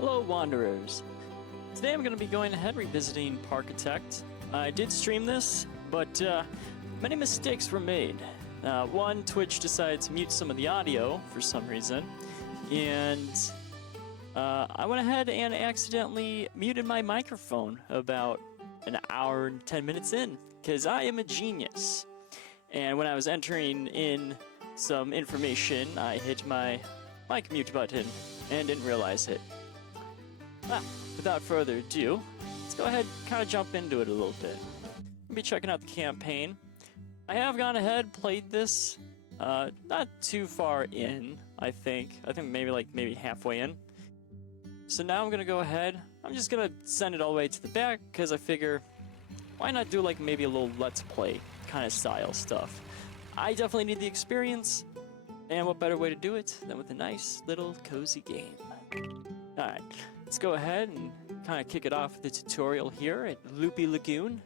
Hello, Wanderers. Today I'm going to be going ahead revisiting Parkitect. I did stream this, but many mistakes were made. One, Twitch decided to mute some of the audio for some reason, and I went ahead and accidentally muted my microphone about an hour and 10 minutes in, because I am a genius. And when I was entering in some information, I hit my mic mute button and didn't realize it. Well, without further ado, let's go ahead and kind of jump into it a little bit. I'll be checking out the campaign. I have gone ahead, played this, not too far in, I think. I think maybe halfway in. So now I'm gonna go ahead. I'm just gonna send it all the way to the back because I figure, why not do like maybe a little let's play kind of style stuff? I definitely need the experience, and what better way to do it than with a nice little cozy game? All right. Let's go ahead and kind of kick it off with the tutorial here at Loopy Lagoon.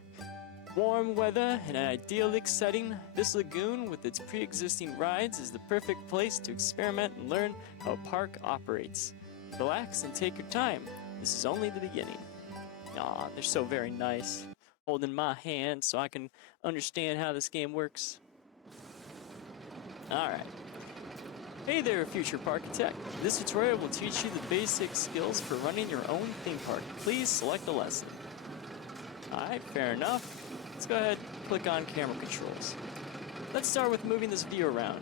Warm weather and an idyllic setting, this lagoon with its pre-existing rides is the perfect place to experiment and learn how a park operates. Relax and take your time. This is only the beginning. Aw, they're so very nice. Holding my hand so I can understand how this game works. Alright. Hey there, future Parkitect. This tutorial will teach you the basic skills for running your own theme park. Please select a lesson. Alright, fair enough. Let's go ahead and click on camera controls. Let's start with moving this view around.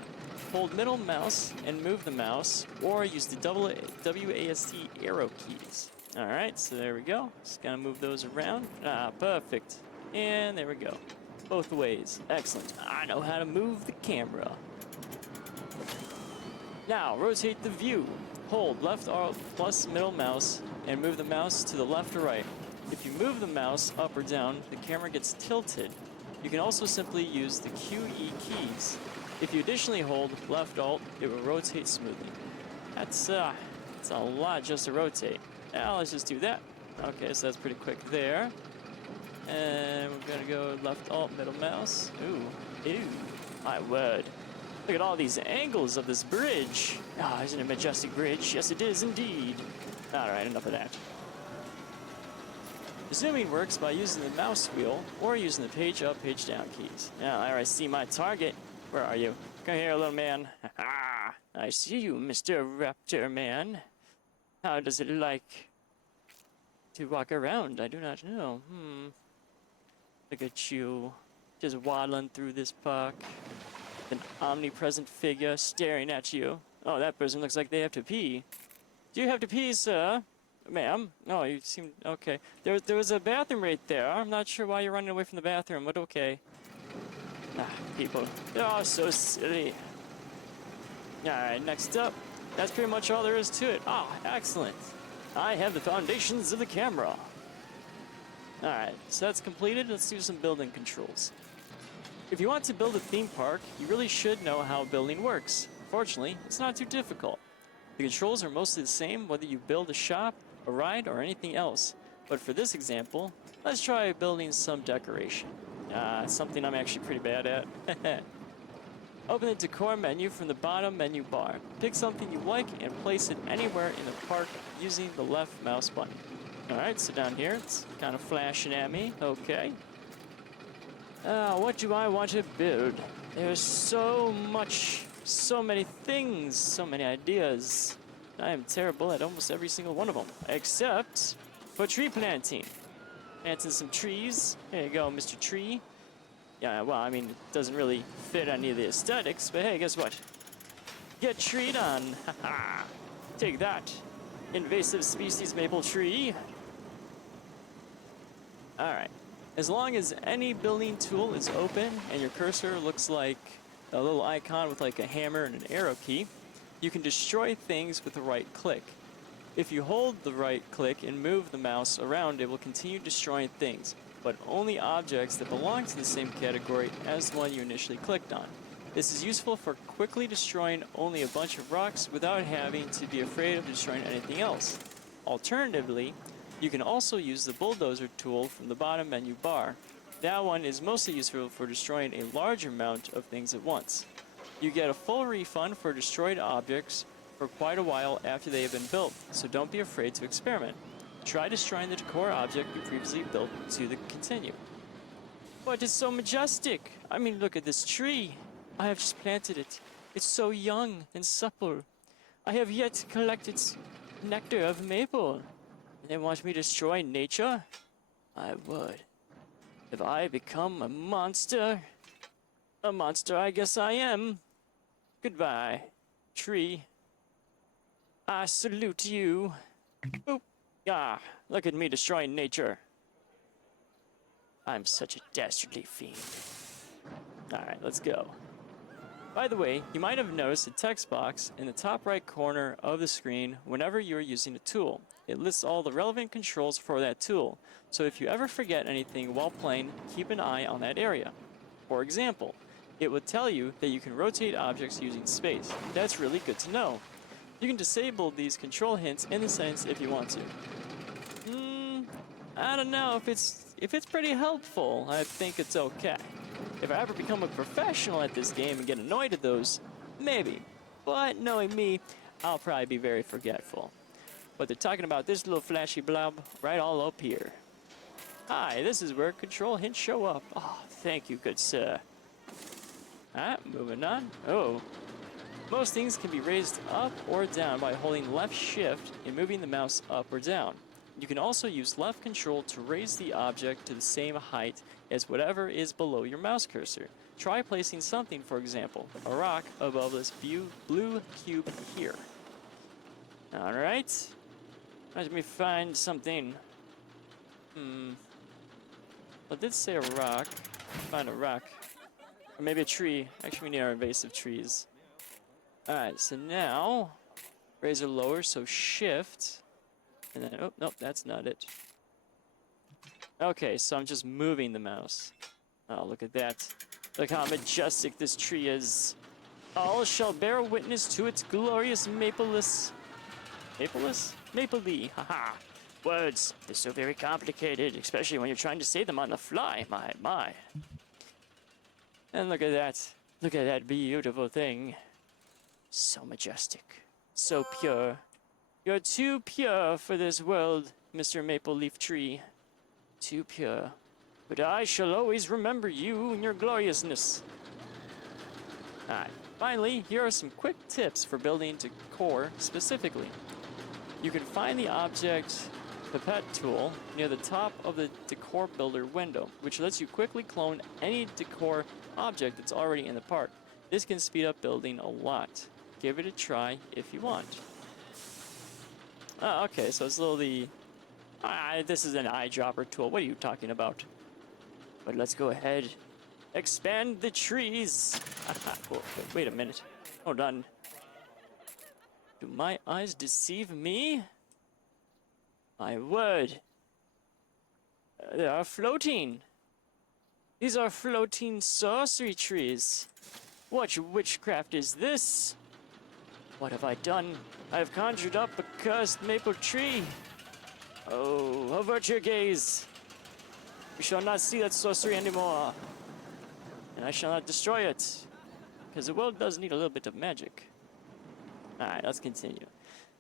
Hold middle mouse and move the mouse, or use the WASD arrow keys. Alright, so there we go. Just gonna move those around. Ah, perfect. And there we go. Both ways. Excellent. I know how to move the camera. Now, rotate the view. Hold left Alt plus middle mouse and move the mouse to the left or right. If you move the mouse up or down, the camera gets tilted. You can also simply use the QE keys. If you additionally hold left Alt, it will rotate smoothly. That's a lot just to rotate. Now, let's just do that. Okay, so that's pretty quick there. And we're gonna go left Alt, middle mouse. Ooh, my word. Look at all these angles of this bridge. Ah, isn't it a majestic bridge? Yes, it is indeed. Alright, enough of that. The zooming works by using the mouse wheel or using the page up, page down keys. Now, I see my target. Where are you? Come here, little man. Ha! I see you, Mr. Raptor Man. How does it like to walk around? I do not know. Look at you, just waddling through this park. An omnipresent figure staring at you. Oh, that person looks like they have to pee. Do you have to pee, sir? Ma'am? No, you seem... okay. There was a bathroom right there. I'm not sure why you're running away from the bathroom, but okay. Ah, people. They're all so silly. Alright, next up. That's pretty much all there is to it. Ah, excellent. I have the foundations of the camera. Alright, so that's completed. Let's do some building controls. If you want to build a theme park, you really should know how building works. Fortunately, it's not too difficult. The controls are mostly the same whether you build a shop, a ride, or anything else. But for this example, let's try building some decoration. Something I'm actually pretty bad at. Open the decor menu from the bottom menu bar. Pick something you like and place it anywhere in the park using the left mouse button. Alright, so down here, it's kind of flashing at me. Okay. What do I want to build? There's so many things, so many ideas. I am terrible at almost every single one of them, except for tree planting. Planting some trees. There you go, Mr. Tree. Yeah, well, I mean, it doesn't really fit any of the aesthetics, but hey, guess what? Get treed on. Haha. Take that, invasive species maple tree. Alright. As long as any building tool is open and your cursor looks like a little icon with like a hammer and an arrow key, you can destroy things with a right click. If you hold the right click and move the mouse around, it will continue destroying things, but only objects that belong to the same category as the one you initially clicked on. This is useful for quickly destroying only a bunch of rocks without having to be afraid of destroying anything else. Alternatively, you can also use the bulldozer tool from the bottom menu bar. That one is mostly useful for destroying a large amount of things at once. You get a full refund for destroyed objects for quite a while after they have been built, so don't be afraid to experiment. Try destroying the decor object you previously built to continue. But it's so majestic! I mean, look at this tree! I have just planted it. It's so young and supple. I have yet to collect its nectar of maple. And they want me to destroy nature? I would. If I become a monster I guess I am. Goodbye, tree. I salute you. Boop. Ah, look at me destroying nature. I'm such a dastardly fiend. Alright, let's go. By the way, you might have noticed a text box in the top right corner of the screen whenever you are using a tool. It lists all the relevant controls for that tool, so if you ever forget anything while playing, keep an eye on that area. For example, it would tell you that you can rotate objects using space. That's really good to know. You can disable these control hints in the settings if you want to. I don't know if it's pretty helpful. I think it's okay. If I ever become a professional at this game and get annoyed at those, maybe. But knowing me, I'll probably be very forgetful. But they're talking about this little flashy blob right all up here. Hi, this is where control hints show up. Oh, thank you, good sir. Alright, moving on. Oh. Most things can be raised up or down by holding left shift and moving the mouse up or down. You can also use left control to raise the object to the same height as whatever is below your mouse cursor. Try placing something, for example, a rock above this blue cube here. Alright. Let me find something. I did say a rock. Find a rock. Or maybe a tree. Actually, we need our invasive trees. Alright, so now, razor lower, so shift. And then, oh, nope, that's not it. Okay, so I'm just moving the mouse. Oh, look at that. Look how majestic this tree is. All shall bear witness to its glorious mapleless. Mapleless? Mapley, haha. Words, they're so very complicated, especially when you're trying to say them on the fly. My. And look at that. Look at that beautiful thing. So majestic. So pure. You're too pure for this world, Mr. Maple Leaf Tree. Too pure. But I shall always remember you and your gloriousness. Alright, finally, here are some quick tips for building decor specifically. You can find the object pipette tool near the top of the decor builder window, which lets you quickly clone any decor object that's already in the park. This can speed up building a lot. Give it a try if you want. Oh, okay, so it's this is an eyedropper tool. What are you talking about? But let's go ahead. Expand the trees. Oh, wait a minute. Hold on. Do my eyes deceive me? My word. They are floating. These are floating sorcery trees. What witchcraft is this? What have I done? I have conjured up a cursed maple tree. Oh, avert your gaze. We shall not see that sorcery anymore. And I shall not destroy it. Because the world does need a little bit of magic. Alright, let's continue.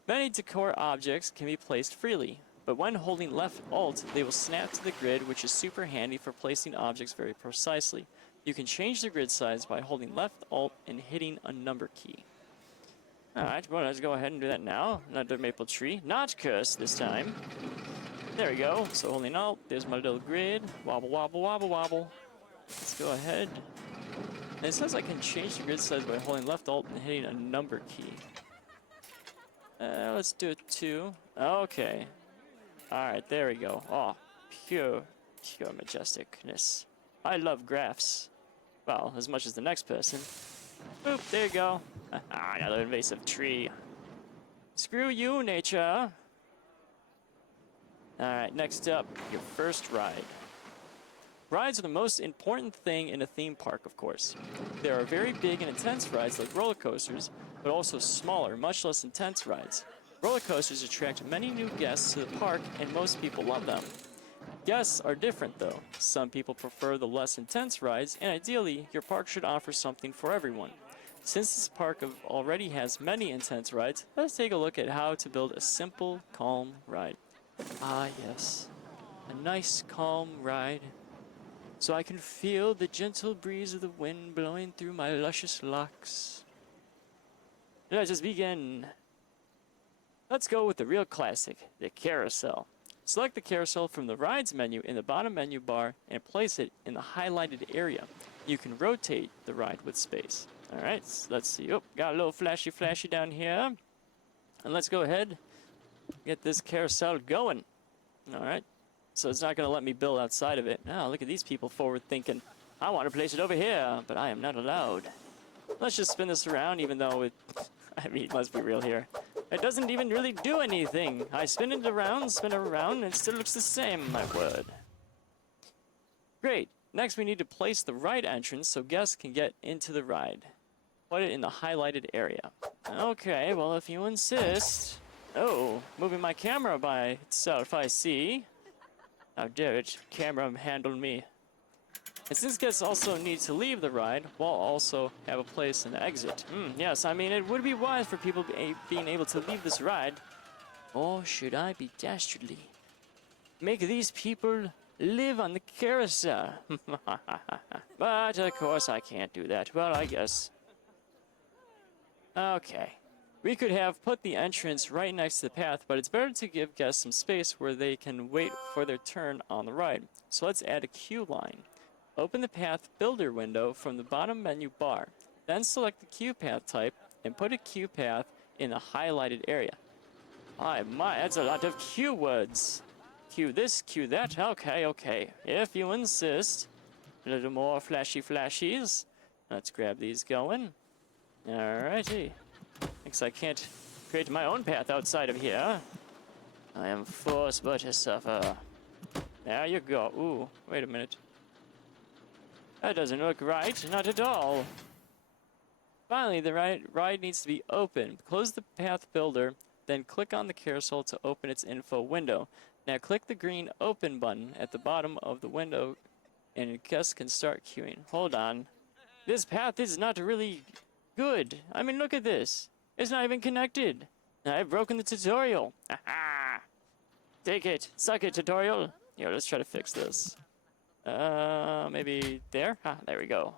Many decor objects can be placed freely, but when holding left Alt, they will snap to the grid, which is super handy for placing objects very precisely. You can change the grid size by holding left Alt and hitting a number key. Alright, well, let's go ahead and do that now. Another maple tree. Not cursed this time. There we go. So holding Alt, there's my little grid. Wobble, wobble, wobble, wobble. Let's go ahead. And it says I can change the grid size by holding left Alt and hitting a number key. Let's do it 2. Okay. Alright, there we go. Oh, pure majesticness. I love graphs. Well, as much as the next person. Boop, there you go. Another invasive tree. Screw you, nature. Alright, next up, your first ride. Rides are the most important thing in a theme park, of course. There are very big and intense rides like roller coasters, but also smaller, much less intense rides. Roller coasters attract many new guests to the park, and most people love them. Guests are different, though. Some people prefer the less intense rides, and ideally, your park should offer something for everyone. Since this park already has many intense rides, let's take a look at how to build a simple, calm ride. Ah, yes. A nice, calm ride. So I can feel the gentle breeze of the wind blowing through my luscious locks. Let us begin. Let's go with the real classic, the carousel. Select the carousel from the rides menu in the bottom menu bar and place it in the highlighted area. You can rotate the ride with space. Alright, so let's see. Oh, got a little flashy down here. And let's go ahead, get this carousel going. Alright, so it's not going to let me build outside of it. Oh, look at these people forward thinking. I want to place it over here, but I am not allowed. Let's just spin this around, even though it, I mean, let's be real here. It doesn't even really do anything. I spin it around, and it still looks the same, my word. Great. Next, we need to place the ride entrance so guests can get into the ride. Put it in the highlighted area. Okay, well, if you insist. Oh, moving my camera by itself, I see. How dare it, camera handle me. And since guests also need to leave the ride, we'll also have a place in the exit. Yes, I mean, it would be wise for people being able to leave this ride. Or should I be dastardly? Make these people live on the carousel. But, of course, I can't do that. Well, I guess. Okay. We could have put the entrance right next to the path, but it's better to give guests some space where they can wait for their turn on the ride. So let's add a queue line. Open the Path Builder window from the bottom menu bar. Then select the queue path type and put a queue path in the highlighted area. My, that's a lot of queue words. Queue this, queue that. Okay. If you insist. A little more flashies. Let's grab these going. Alrighty. Thinks I can't create my own path outside of here. I am forced but to suffer. There you go. Ooh, wait a minute. That doesn't look right, not at all. Finally, the ride needs to be open. Close the path builder, then click on the carousel to open its info window. Now click the green open button at the bottom of the window and guests can start queuing. Hold on. This path is not really good. I mean, look at this. It's not even connected. I've broken the tutorial. Aha! Take it. Suck it, tutorial. Here, let's try to fix this. Maybe there? There we go.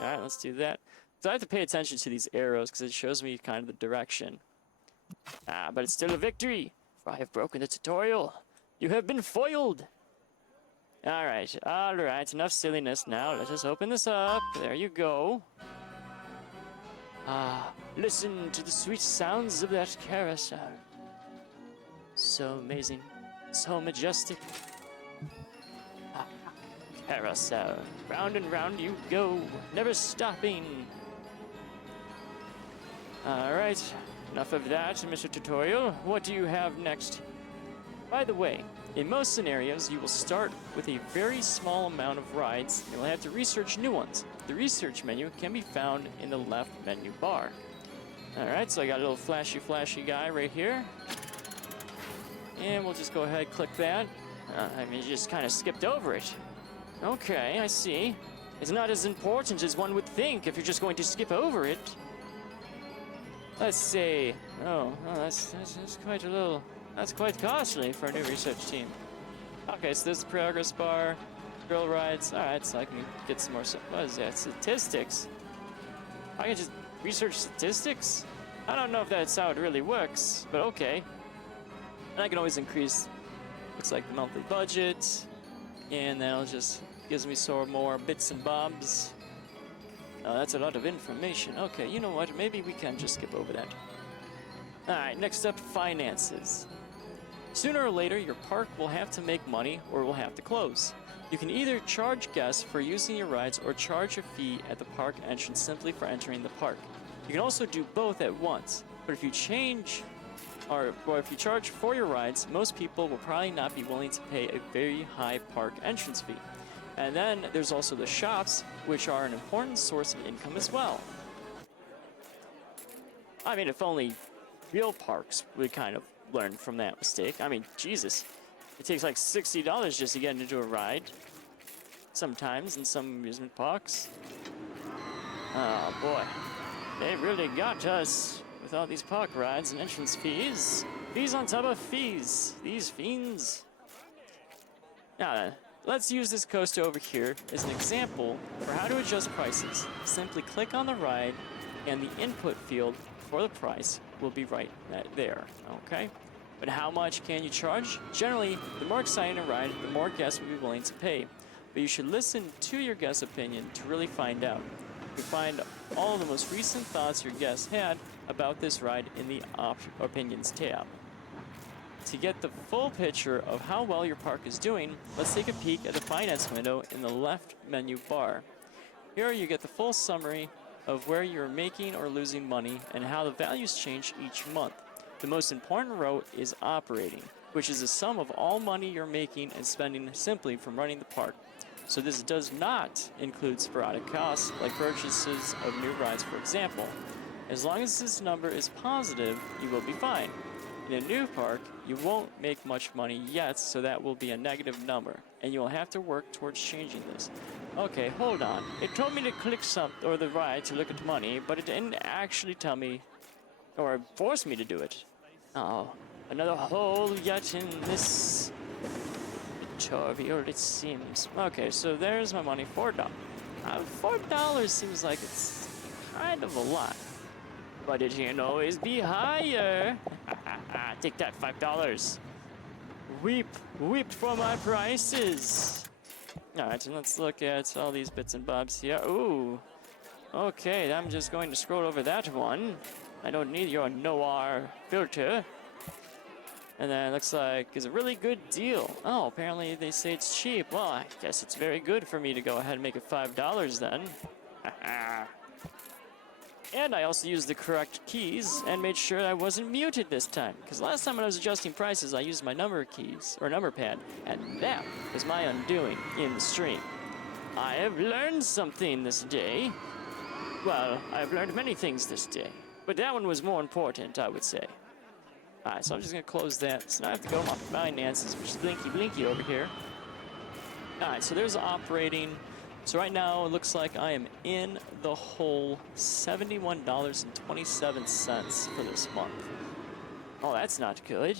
Alright, let's do that. So I have to pay attention to these arrows because it shows me kind of the direction. But it's still a victory, for I have broken the tutorial. You have been foiled. Alright, enough silliness now. Let us open this up. There you go. Listen to the sweet sounds of that carousel. So amazing. So majestic. Carousel. Round and round you go, never stopping. Alright, enough of that, Mr. Tutorial. What do you have next? By the way, in most scenarios, you will start with a very small amount of rides and will have to research new ones. The research menu can be found in the left menu bar. Alright, so I got a little flashy guy right here. And we'll just go ahead and click that. I mean, you just kind of skipped over it. Okay, I see. It's not as important as one would think if you're just going to skip over it. Let's see. Oh, that's quite a little... That's quite costly for a new research team. Okay, so there's the progress bar, thrill rides. Alright, so I can get some more... What is that? Statistics? I can just research statistics? I don't know if that's how it really works, but okay. And I can always increase, looks like, the monthly budget. And that'll just gives me some more bits and bobs. That's a lot of information. Okay, you know what? Maybe we can just skip over that. Alright, next up, finances. Sooner or later, your park will have to make money or will have to close. You can either charge guests for using your rides or charge a fee at the park entrance simply for entering the park. You can also do both at once, but if you if you charge for your rides, most people will probably not be willing to pay a very high park entrance fee. And then there's also the shops, which are an important source of income as well. I mean, if only real parks would kind of learn from that mistake. I mean, Jesus, it takes like $60 just to get into a ride. Sometimes in some amusement parks. Oh boy. They really got us with all these park rides and entrance fees. Fees on top of fees. These fiends. Now then, let's use this coaster over here as an example for how to adjust prices. Simply click on the ride and the input field for the price will be right there, okay? But how much can you charge? Generally, the more exciting a ride, the more guests will be willing to pay. But you should listen to your guest's opinion to really find out. You find all of the most recent thoughts your guests had about this ride in the Opinions tab. To get the full picture of how well your park is doing, let's take a peek at the finance window in the left menu bar. Here you get the full summary of where you're making or losing money and how the values change each month. The most important row is operating, which is the sum of all money you're making and spending simply from running the park. So this does not include sporadic costs like purchases of new rides, for example. As long as this number is positive, you will be fine. In a new park, you won't make much money yet, so that will be a negative number, and you will have to work towards changing this. Okay, hold on. It told me to click the ride to look at money, but it didn't actually tell me or force me to do it. Oh, another hole yet in this tutorial, it seems. Okay, so there's my money, $4. $4 seems like it's kind of a lot, but it can always be higher. Take that, $5. Weep for my prices. All right, and let's look at all these bits and bobs here. Ooh, okay, I'm just going to scroll over that one. I don't need your noir filter. And then it looks like it's a really good deal. Oh, apparently they say it's cheap. Well, I guess it's very good for me to go ahead and make it $5 then. And I also used the correct keys and made sure I wasn't muted this time. Because last time when I was adjusting prices, I used my number keys, or number pad, and that was my undoing in the stream. I have learned something this day. Well, I've learned many things this day, but that one was more important, I would say. Alright, so I'm just going to close that. So now I have to go to my finances, which is blinky over here. Alright, so there's operating. So right now, it looks like I am in the hole $71.27 for this month. Oh, that's not good.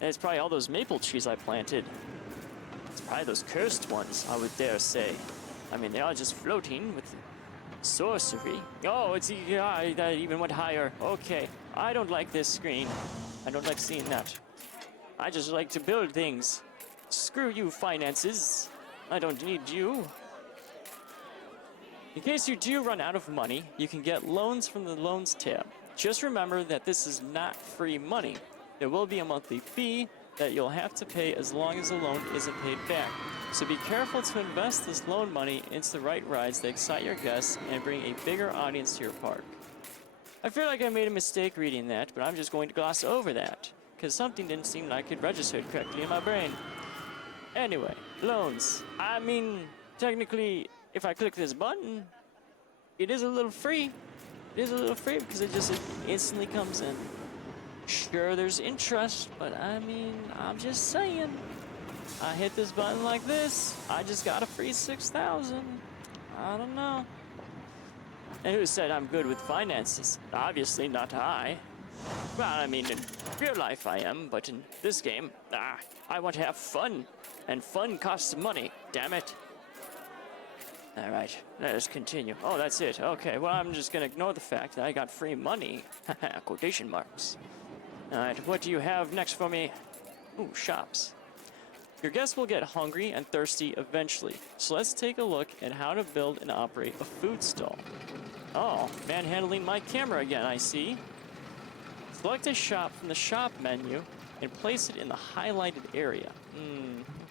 And it's probably all those maple trees I planted. It's probably those cursed ones, I would dare say. I mean, they are just floating with sorcery. Oh, that even went higher. Okay, I don't like this screen. I don't like seeing that. I just like to build things. Screw you, finances. I don't need you. In case you do run out of money, you can get loans from the Loans tab. Just remember that this is not free money. There will be a monthly fee that you'll have to pay as long as the loan isn't paid back. So be careful to invest this loan money into the right rides that excite your guests and bring a bigger audience to your park. I feel like I made a mistake reading that, but I'm just going to gloss over that, because something didn't seem like it registered correctly in my brain. Anyway, loans. I mean, technically, if I click this button, it is a little free. It is a little free because it instantly comes in. Sure, there's interest, but I mean, I'm just saying. I hit this button like this, I just got a free 6,000. I don't know. And who said I'm good with finances? Obviously not I. Well, I mean, in real life I am, but in this game, I want to have fun. And fun costs money, damn it. Alright, let us continue. Oh, that's it. Okay, well, I'm just gonna ignore the fact that I got free money. Quotation marks. Alright, what do you have next for me? Ooh, shops. Your guests will get hungry and thirsty eventually, so let's take a look at how to build and operate a food stall. Oh, manhandling my camera again, I see. Select a shop from the shop menu and place it in the highlighted area.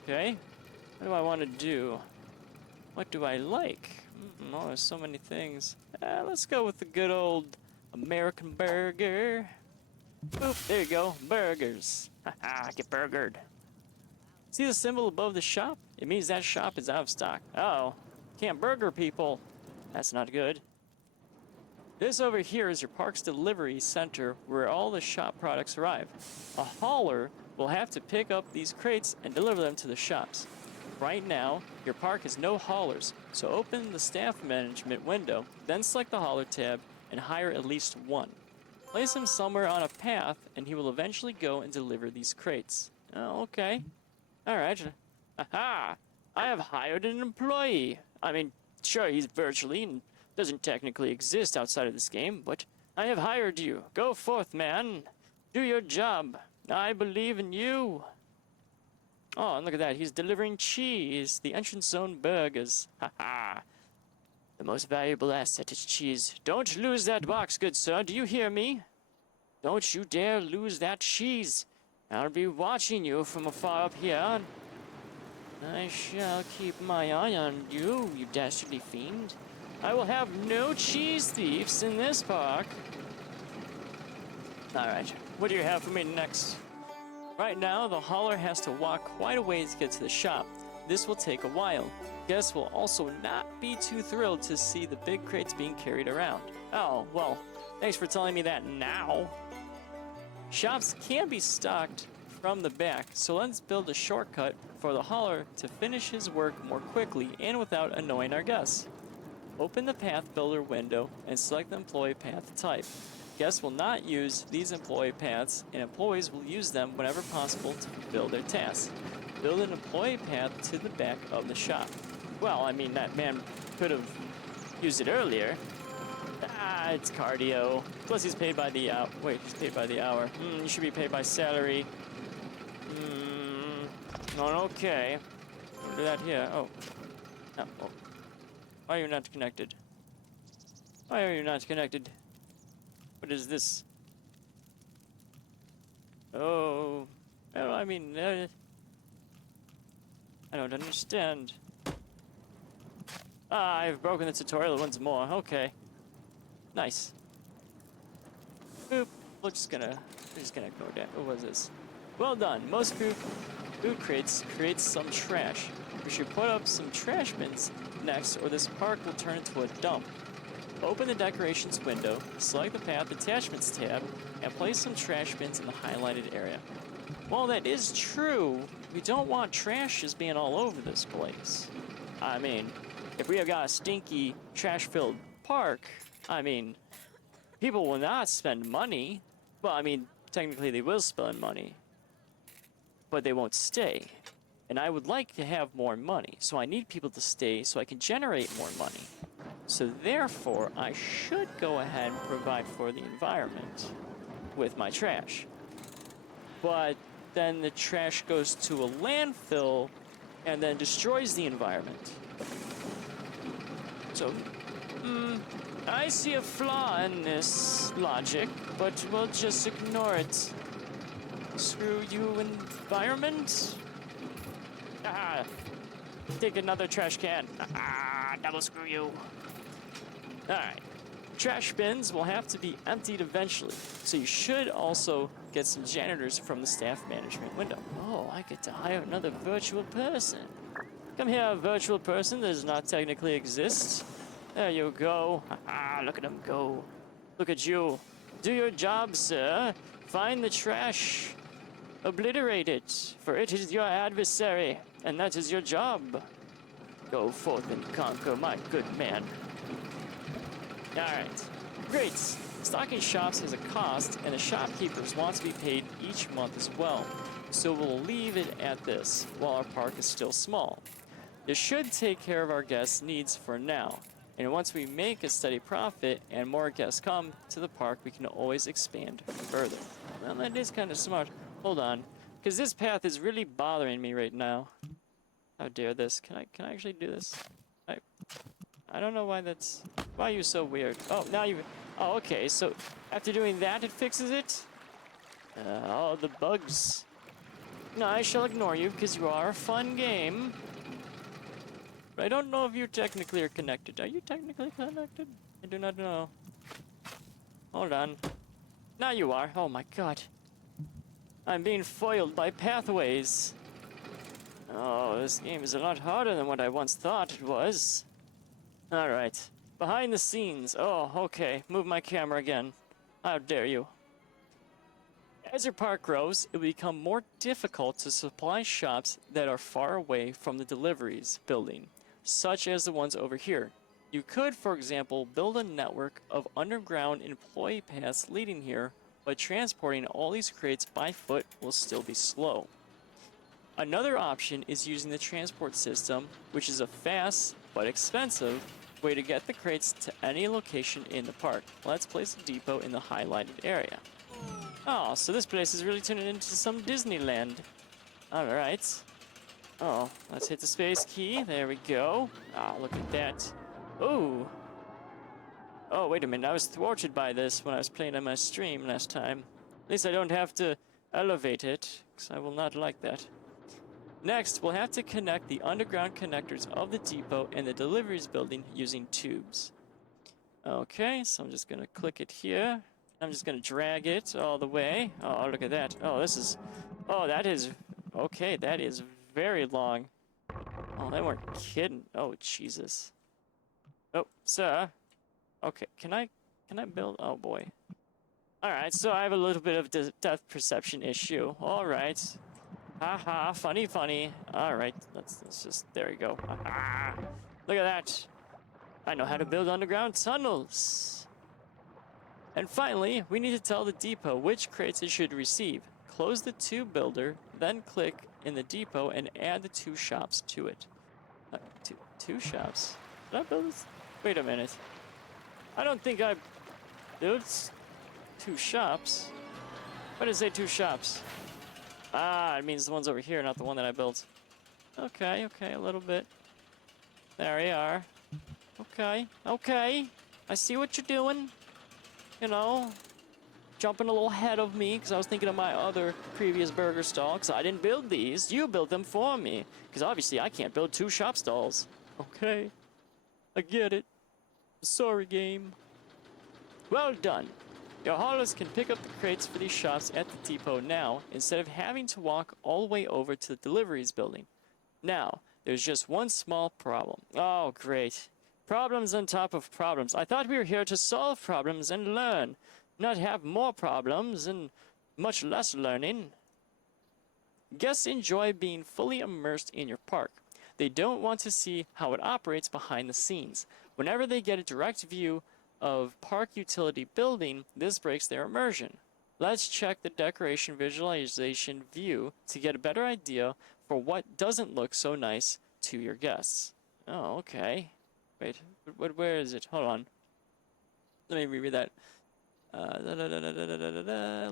Okay. What do I want to do? What do I like? Oh, there's so many things. Let's go with the good old American burger. Boop, there you go, burgers. Haha, get burgered. See the symbol above the shop? It means that shop is out of stock. Uh-oh, can't burger people. That's not good. This over here is your park's delivery center where all the shop products arrive. A hauler will have to pick up these crates and deliver them to the shops. Right now, your park has no haulers, so open the staff management window, then select the hauler tab, and hire at least one. Place him somewhere on a path, and he will eventually go and deliver these crates. Oh, okay. Alright. Aha! I have hired an employee. I mean, sure, he's virtually and doesn't technically exist outside of this game, but I have hired you. Go forth, man. Do your job. I believe in you. Oh, and look at that. He's delivering cheese. The entrance zone burgers. Haha. The most valuable asset is cheese. Don't lose that box, good sir. Do you hear me? Don't you dare lose that cheese. I'll be watching you from afar up here. I shall keep my eye on you, you dastardly fiend. I will have no cheese thieves in this park. Alright, what do you have for me next? Right now, the hauler has to walk quite a ways to get to the shop. This will take a while. Guests will also not be too thrilled to see the big crates being carried around. Oh, well, thanks for telling me that now. Shops can be stocked from the back, so let's build a shortcut for the hauler to finish his work more quickly and without annoying our guests. Open the path builder window and select the employee path type. Guests will not use these employee paths, and employees will use them whenever possible to fulfill their tasks. Build an employee path to the back of the shop. Well, I mean, that man could have used it earlier. Ah, it's cardio. Plus, he's paid by the hour. Wait, he's paid by the hour. You should be paid by salary. Okay. We'll do that here. Oh. No. Oh. Why are you not connected? Why are you not connected? What is this? Oh. Well, I mean, I don't understand. Ah, I've broken the tutorial once more. Okay. Nice. Boop. We're just gonna go down. What was this? Well done. Most food crates create some trash. We should put up some trash bins next, or this park will turn into a dump. Open the decorations window, select the path attachments tab, and place some trash bins in the highlighted area. While that is true, we don't want trash just being all over this place. I mean, if we have got a stinky, trash-filled park, I mean, people will not spend money. Well, I mean, technically they will spend money, but they won't stay. And I would like to have more money, so I need people to stay so I can generate more money. So therefore, I should go ahead and provide for the environment with my trash. But then the trash goes to a landfill and then destroys the environment. So, I see a flaw in this logic, but we'll just ignore it. Screw you, environment. Ah, take another trash can. Ah, double screw you. Alright. Trash bins will have to be emptied eventually, so you should also get some janitors from the staff management window. Oh, I get to hire another virtual person. Come here, virtual person that does not technically exist. There you go. Ah, look at him go. Look at you. Do your job, sir. Find the trash. Obliterate it, for it is your adversary, and that is your job. Go forth and conquer, my good man. Alright, great. Stocking shops has a cost, and the shopkeepers want to be paid each month as well. So we'll leave it at this, while our park is still small. This should take care of our guests' needs for now. And once we make a steady profit and more guests come to the park, we can always expand further. Well, that is kind of smart. Hold on, because this path is really bothering me right now. How dare this? Can I actually do this? I don't know why that's... Why are you so weird? Oh, now you... Oh, okay, so after doing that, it fixes it? Oh, the bugs. No, I shall ignore you, because you are a fun game. But I don't know if you technically are connected. Are you technically connected? I do not know. Hold on. Now you are. Oh my god. I'm being foiled by pathways. Oh, this game is a lot harder than what I once thought it was. Alright. Behind the scenes. Oh, okay. Move my camera again. How dare you. As your park grows, it will become more difficult to supply shops that are far away from the deliveries building, such as the ones over here. You could, for example, build a network of underground employee paths leading here, but transporting all these crates by foot will still be slow. Another option is using the transport system, which is a fast but expensive way to get the crates to any location in the park. Let's place a depot in the highlighted area. Oh, so this place is really turning into some Disneyland. Alright. Oh, let's hit the space key. There we go. Ah, look at that. Ooh. Oh, wait a minute. I was thwarted by this when I was playing on my stream last time. At least I don't have to elevate it, because I will not like that. Next, we'll have to connect the underground connectors of the depot and the deliveries building using tubes. Okay, so I'm just going to click it here. I'm just going to drag it all the way. Oh, look at that. Oh, this is... Oh, that is... Okay, that is very long. Oh, they weren't kidding. Oh, Jesus. Oh, sir. Okay, can I build? Oh, boy. Alright, so I have a little bit of depth perception issue. Alright. Haha, funny, funny. Alright, let's just... There we go. Ah, look at that. I know how to build underground tunnels. And finally, we need to tell the depot which crates it should receive. Close the tube builder, then click in the depot and add the 2 shops to it. Two shops? Did I build this? Wait a minute. I don't think I built 2 shops. Why does it say 2 shops? Ah, it means the one's over here, not the one that I built. Okay, okay, a little bit. There we are. Okay, okay. I see what you're doing. You know, jumping a little ahead of me because I was thinking of my other previous burger stall because I didn't build these. You built them for me because obviously I can't build 2 shop stalls. Okay, I get it. Sorry, game. Well done. Your haulers can pick up the crates for these shops at the depot now instead of having to walk all the way over to the deliveries building. Now, there's just one small problem. Oh, great. Problems on top of problems. I thought we were here to solve problems and learn, not have more problems and much less learning. Guests enjoy being fully immersed in your park. They don't want to see how it operates behind the scenes. Whenever they get a direct view of park utility building, this breaks their immersion. Let's check the decoration visualization view to get a better idea for what doesn't look so nice to your guests. Oh, okay. Wait, where is it? Hold on. Let me reread that.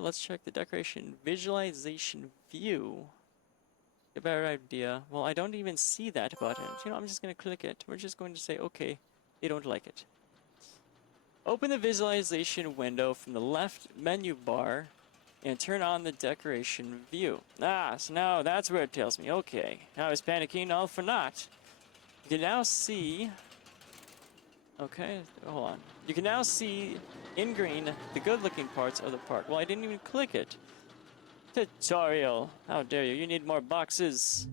Let's check the decoration visualization view. A better idea. Well, I don't even see that button. You know, I'm just going to click it. We're just going to say, okay, they don't like it. Open the visualization window from the left menu bar and turn on the decoration view. Ah, so now that's where it tells me. Okay, I was panicking all for naught. You can now see... Okay, hold on. You can now see in green the good-looking parts of the park. Well, I didn't even click it. Tutorial. How dare you? You need more boxes.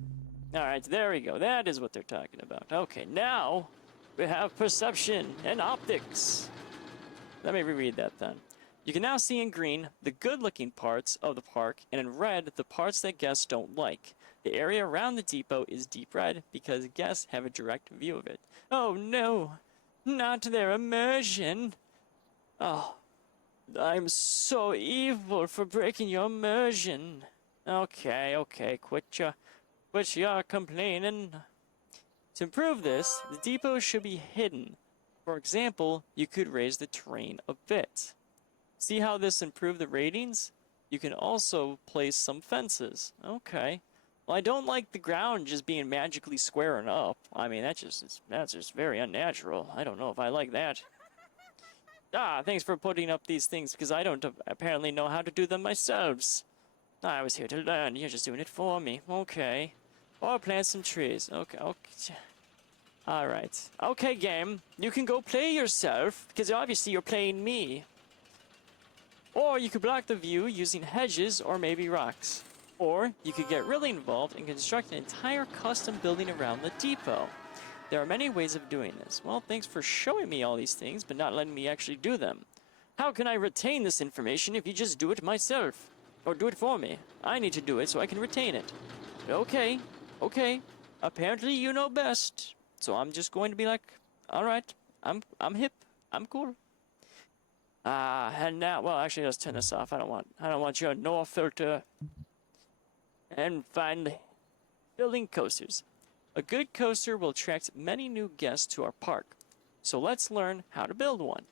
Alright, there we go. That is what they're talking about. Okay, now we have perception and optics. Let me reread that then. You can now see in green the good-looking parts of the park, and in red the parts that guests don't like. The area around the depot is deep red because guests have a direct view of it. Oh no! Not their immersion! Oh, I'm so evil for breaking your immersion. Okay, okay, quit your complaining. To improve this, the depot should be hidden. For example, you could raise the terrain a bit. See how this improved the ratings? You can also place some fences. Okay. Well, I don't like the ground just being magically squaring up. I mean, that's just very unnatural. I don't know if I like that. Ah, thanks for putting up these things, because I don't apparently know how to do them myself. I was here to learn. You're just doing it for me. Okay. Or plant some trees. Okay, okay. Alright. Okay, game. You can go play yourself, because obviously you're playing me. Or you could block the view using hedges or maybe rocks. Or you could get really involved and construct an entire custom building around the depot. There are many ways of doing this. Well, thanks for showing me all these things, but not letting me actually do them. How can I retain this information if you just do it myself? Or do it for me? I need to do it so I can retain it. Okay, okay. Apparently you know best. So I'm just going to be like, alright, I'm hip. I'm cool. And now, well, actually, let's turn this off. I don't want your no filter. And finally, building coasters. A good coaster will attract many new guests to our park. So let's learn how to build one.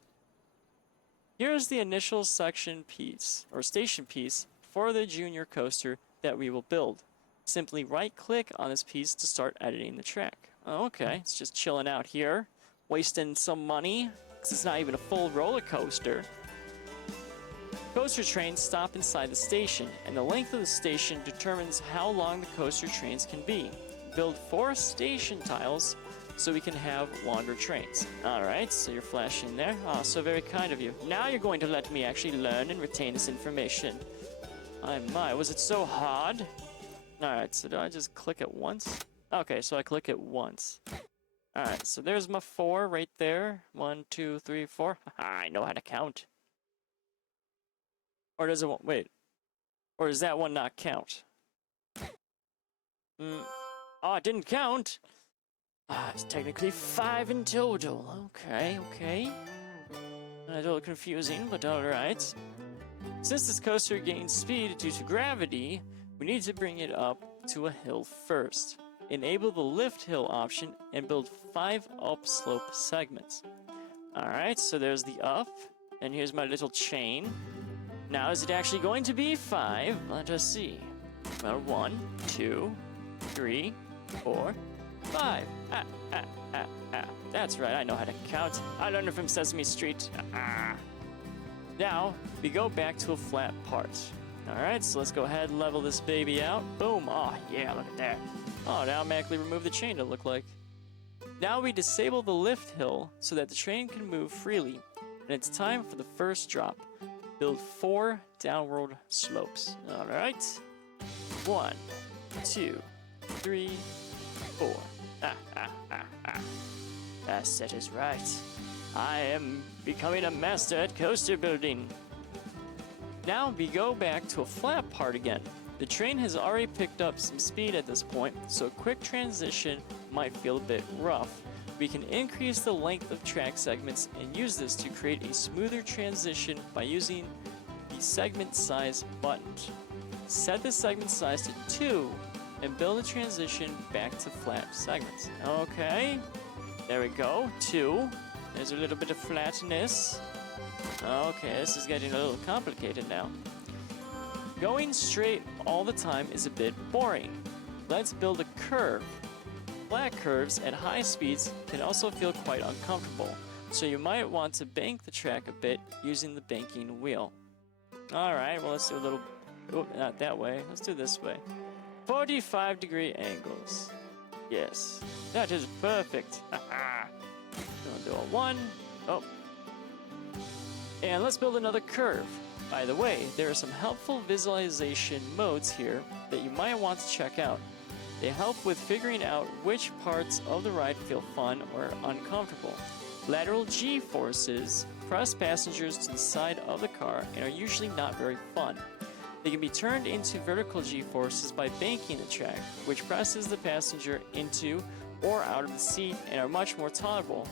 Here's the initial section piece, or station piece, for the junior coaster that we will build. Simply right-click on this piece to start editing the track. Okay, it's just chilling out here, wasting some money, because it's not even a full roller coaster. Coaster trains stop inside the station, and the length of the station determines how long the coaster trains can be. Build 4 station tiles so we can have longer trains. Alright, so you're flashing there. Oh, so very kind of you. Now you're going to let me actually learn and retain this information. My, was it so hard? Alright, so do I just click it once? Okay, so I click it once. Alright, so there's my 4 right there. 1, 2, 3, 4. I know how to count. Or does it, wait. Or does that one not count? Oh, it didn't count. It's technically 5 in total. Okay. A little confusing, but alright. Since this coaster gains speed due to gravity, we need to bring it up to a hill first. Enable the lift hill option and build 5 upslope segments. Alright, so there's the up, and here's my little chain. Now, is it actually going to be 5? Let us see. Well, 1, 2, 3, 4, 5. That's right, I know how to count. I learned it from Sesame Street. Now, we go back to a flat part. Alright, so let's go ahead and level this baby out. Boom. Oh, yeah, look at that. Oh, now automatically remove the chain, it looked like. Now we disable the lift hill so that the train can move freely. And it's time for the first drop. Build 4 downward slopes. Alright. 1, 2, 3, 4. That set is right. I am becoming a master at coaster building. Now we go back to a flat part again. The train has already picked up some speed at this point, so a quick transition might feel a bit rough. We can increase the length of track segments and use this to create a smoother transition by using the segment size button. Set the segment size to 2 and build a transition back to flat segments. Okay, there we go, 2. There's a little bit of flatness. Okay, this is getting a little complicated now. Going straight all the time is a bit boring. Let's build a curve. Flat curves at high speeds can also feel quite uncomfortable, so you might want to bank the track a bit using the banking wheel. Alright, well let's do a little... Oh, not that way. Let's do this way. 45-degree angles. Yes, that is perfect. Gonna do a 1. Oh. And let's build another curve. By the way, there are some helpful visualization modes here that you might want to check out. They help with figuring out which parts of the ride feel fun or uncomfortable. Lateral G-forces press passengers to the side of the car and are usually not very fun. They can be turned into vertical G-forces by banking the track, which presses the passenger into or out of the seat and are much more tolerable.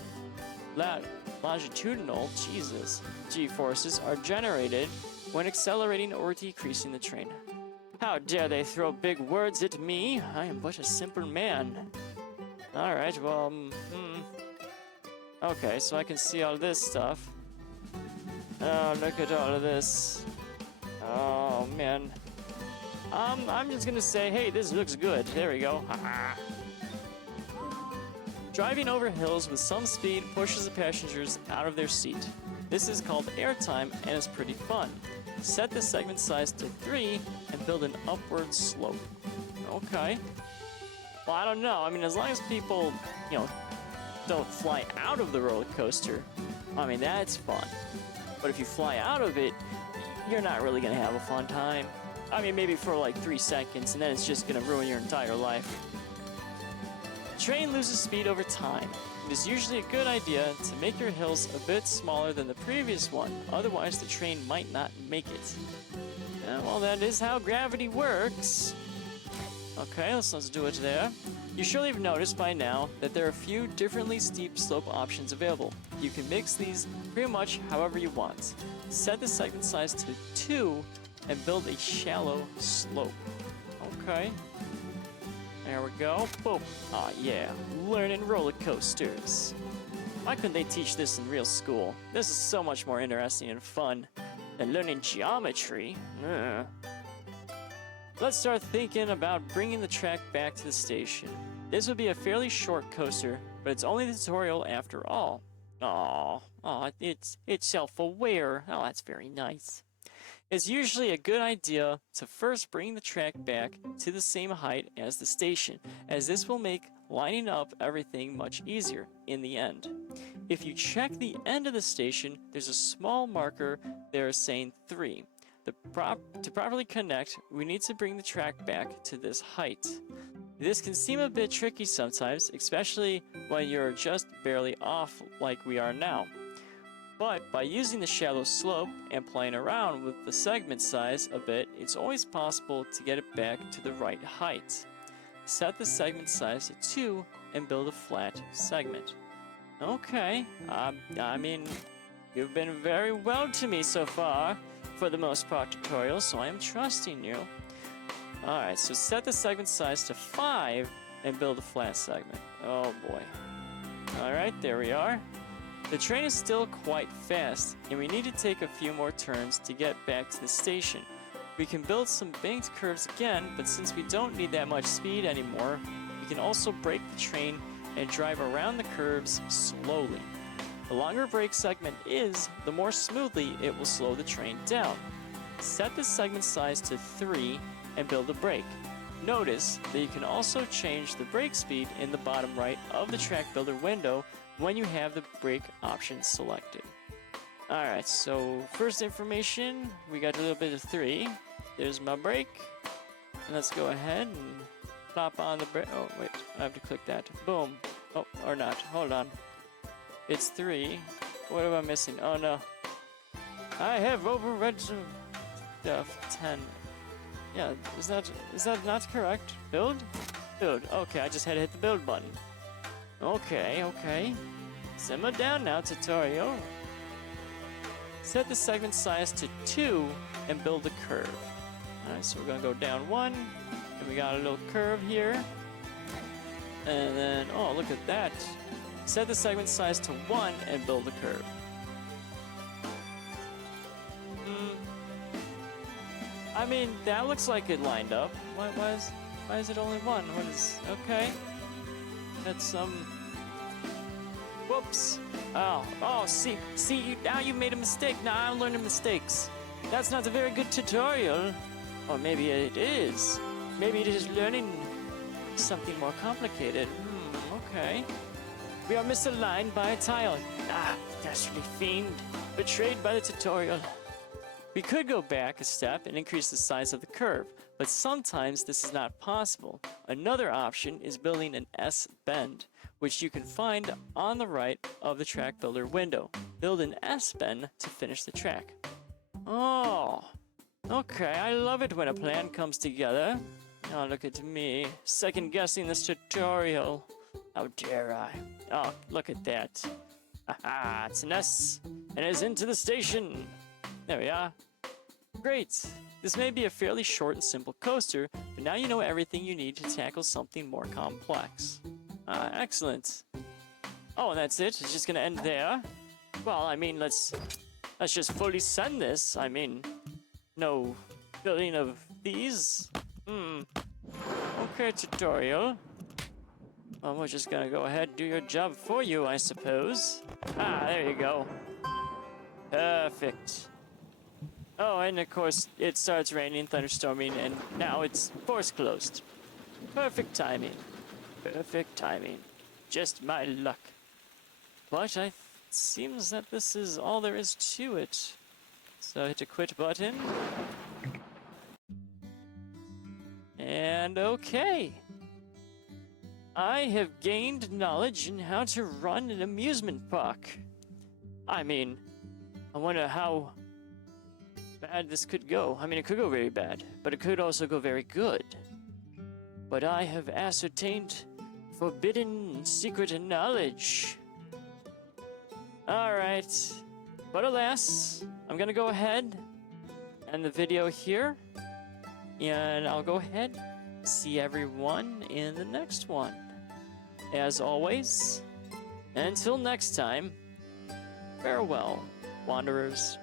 Longitudinal G-forces are generated when accelerating or decreasing the train. How dare they throw big words at me? I am but a simple man. Alright, well, okay, so I can see all this stuff. Oh, look at all of this. Oh, man. I'm just gonna say, hey, this looks good. There we go. Driving over hills with some speed pushes the passengers out of their seat. This is called airtime and is pretty fun. Set the segment size to 3 and build an upward slope. Okay. Well, I don't know. I mean, as long as people, don't fly out of the roller coaster, I mean, that's fun. But if you fly out of it, you're not really going to have a fun time. I mean, maybe for like 3 seconds, and then it's just going to ruin your entire life. The train loses speed over time. It is usually a good idea to make your hills a bit smaller than the previous one, otherwise the train might not make it. Well, that is how gravity works. Okay, let's do it there. You surely have noticed by now that there are a few differently steep slope options available. You can mix these pretty much however you want. Set the segment size to 2 and build a shallow slope. Okay. There we go. Boom. Ah, yeah. Learning roller coasters. Why couldn't they teach this in real school? This is so much more interesting and fun than learning geometry. Ugh. Let's start thinking about bringing the track back to the station. This would be a fairly short coaster, but it's only the tutorial after all. It's self-aware. Oh, that's very nice. It's usually a good idea to first bring the track back to the same height as the station, as this will make lining up everything much easier in the end. If you check the end of the station, there's a small marker there saying 3. To properly connect, we need to bring the track back to this height. This can seem a bit tricky sometimes, especially when you're just barely off like we are now. But by using the shallow slope and playing around with the segment size a bit, it's always possible to get it back to the right height. Set the segment size to 2 and build a flat segment. Okay, I mean, you've been very well to me so far for the most part tutorial, so I am trusting you. Alright, so set the segment size to 5 and build a flat segment. Oh boy. Alright, there we are. The train is still quite fast, and we need to take a few more turns to get back to the station. We can build some banked curves again, but since we don't need that much speed anymore, we can also brake the train and drive around the curves slowly. The longer brake segment is, the more smoothly it will slow the train down. Set the segment size to 3 and build a brake. Notice that you can also change the brake speed in the bottom right of the track builder window when you have the brake option selected. Alright, so first information, we got a little bit of 3. There's my brake. And let's go ahead and plop on the brake. Oh, wait, I have to click that. Boom. Oh, or not. Hold on. It's 3. What am I missing? Oh no. I have overread some stuff. 10. Yeah, is that not correct? Build? Build. Okay, I just had to hit the build button. Okay. Simmer down now, tutorial. Set the segment size to 2 and build a curve. Alright, so we're gonna go down 1, and we got a little curve here. And then, oh, look at that. Set the segment size to 1 and build a curve. I mean, that looks like it lined up. Why is it only 1? What is... Okay. That's whoops. Oh, see, now you made a mistake. Now I'm learning mistakes. That's not a very good tutorial. Or maybe it is. Maybe it is learning something more complicated. Okay. We are misaligned by a tile. Ah, dastardly fiend. Betrayed by the tutorial. We could go back a step and increase the size of the curve, but sometimes this is not possible. Another option is building an S-bend, which you can find on the right of the track builder window. Build an S-bend to finish the track. Oh, okay, I love it when a plan comes together. Oh, look at me, second-guessing this tutorial. How dare I? Oh, look at that. Aha, it's an S, and it's into the station. There we are. Great. This may be a fairly short and simple coaster, but now you know everything you need to tackle something more complex. Excellent. Oh, and that's it? It's just gonna end there? Well, I mean, let's just fully send this. I mean, no building of these. Okay, tutorial. Well, we're just gonna go ahead and do your job for you, I suppose. Ah, there you go. Perfect. Oh, and of course, it starts raining, thunderstorming, and now it's force closed. Perfect timing. Perfect timing. Just my luck. But it seems that this is all there is to it. So hit the quit button. And okay. I have gained knowledge in how to run an amusement park. I mean, I wonder how bad this could go. I mean, it could go very bad, but it could also go very good. but I have ascertained forbidden secret knowledge. Alright, but alas, I'm gonna go ahead and end the video here, and I'll go ahead see everyone in the next one. As always, until next time, farewell, wanderers.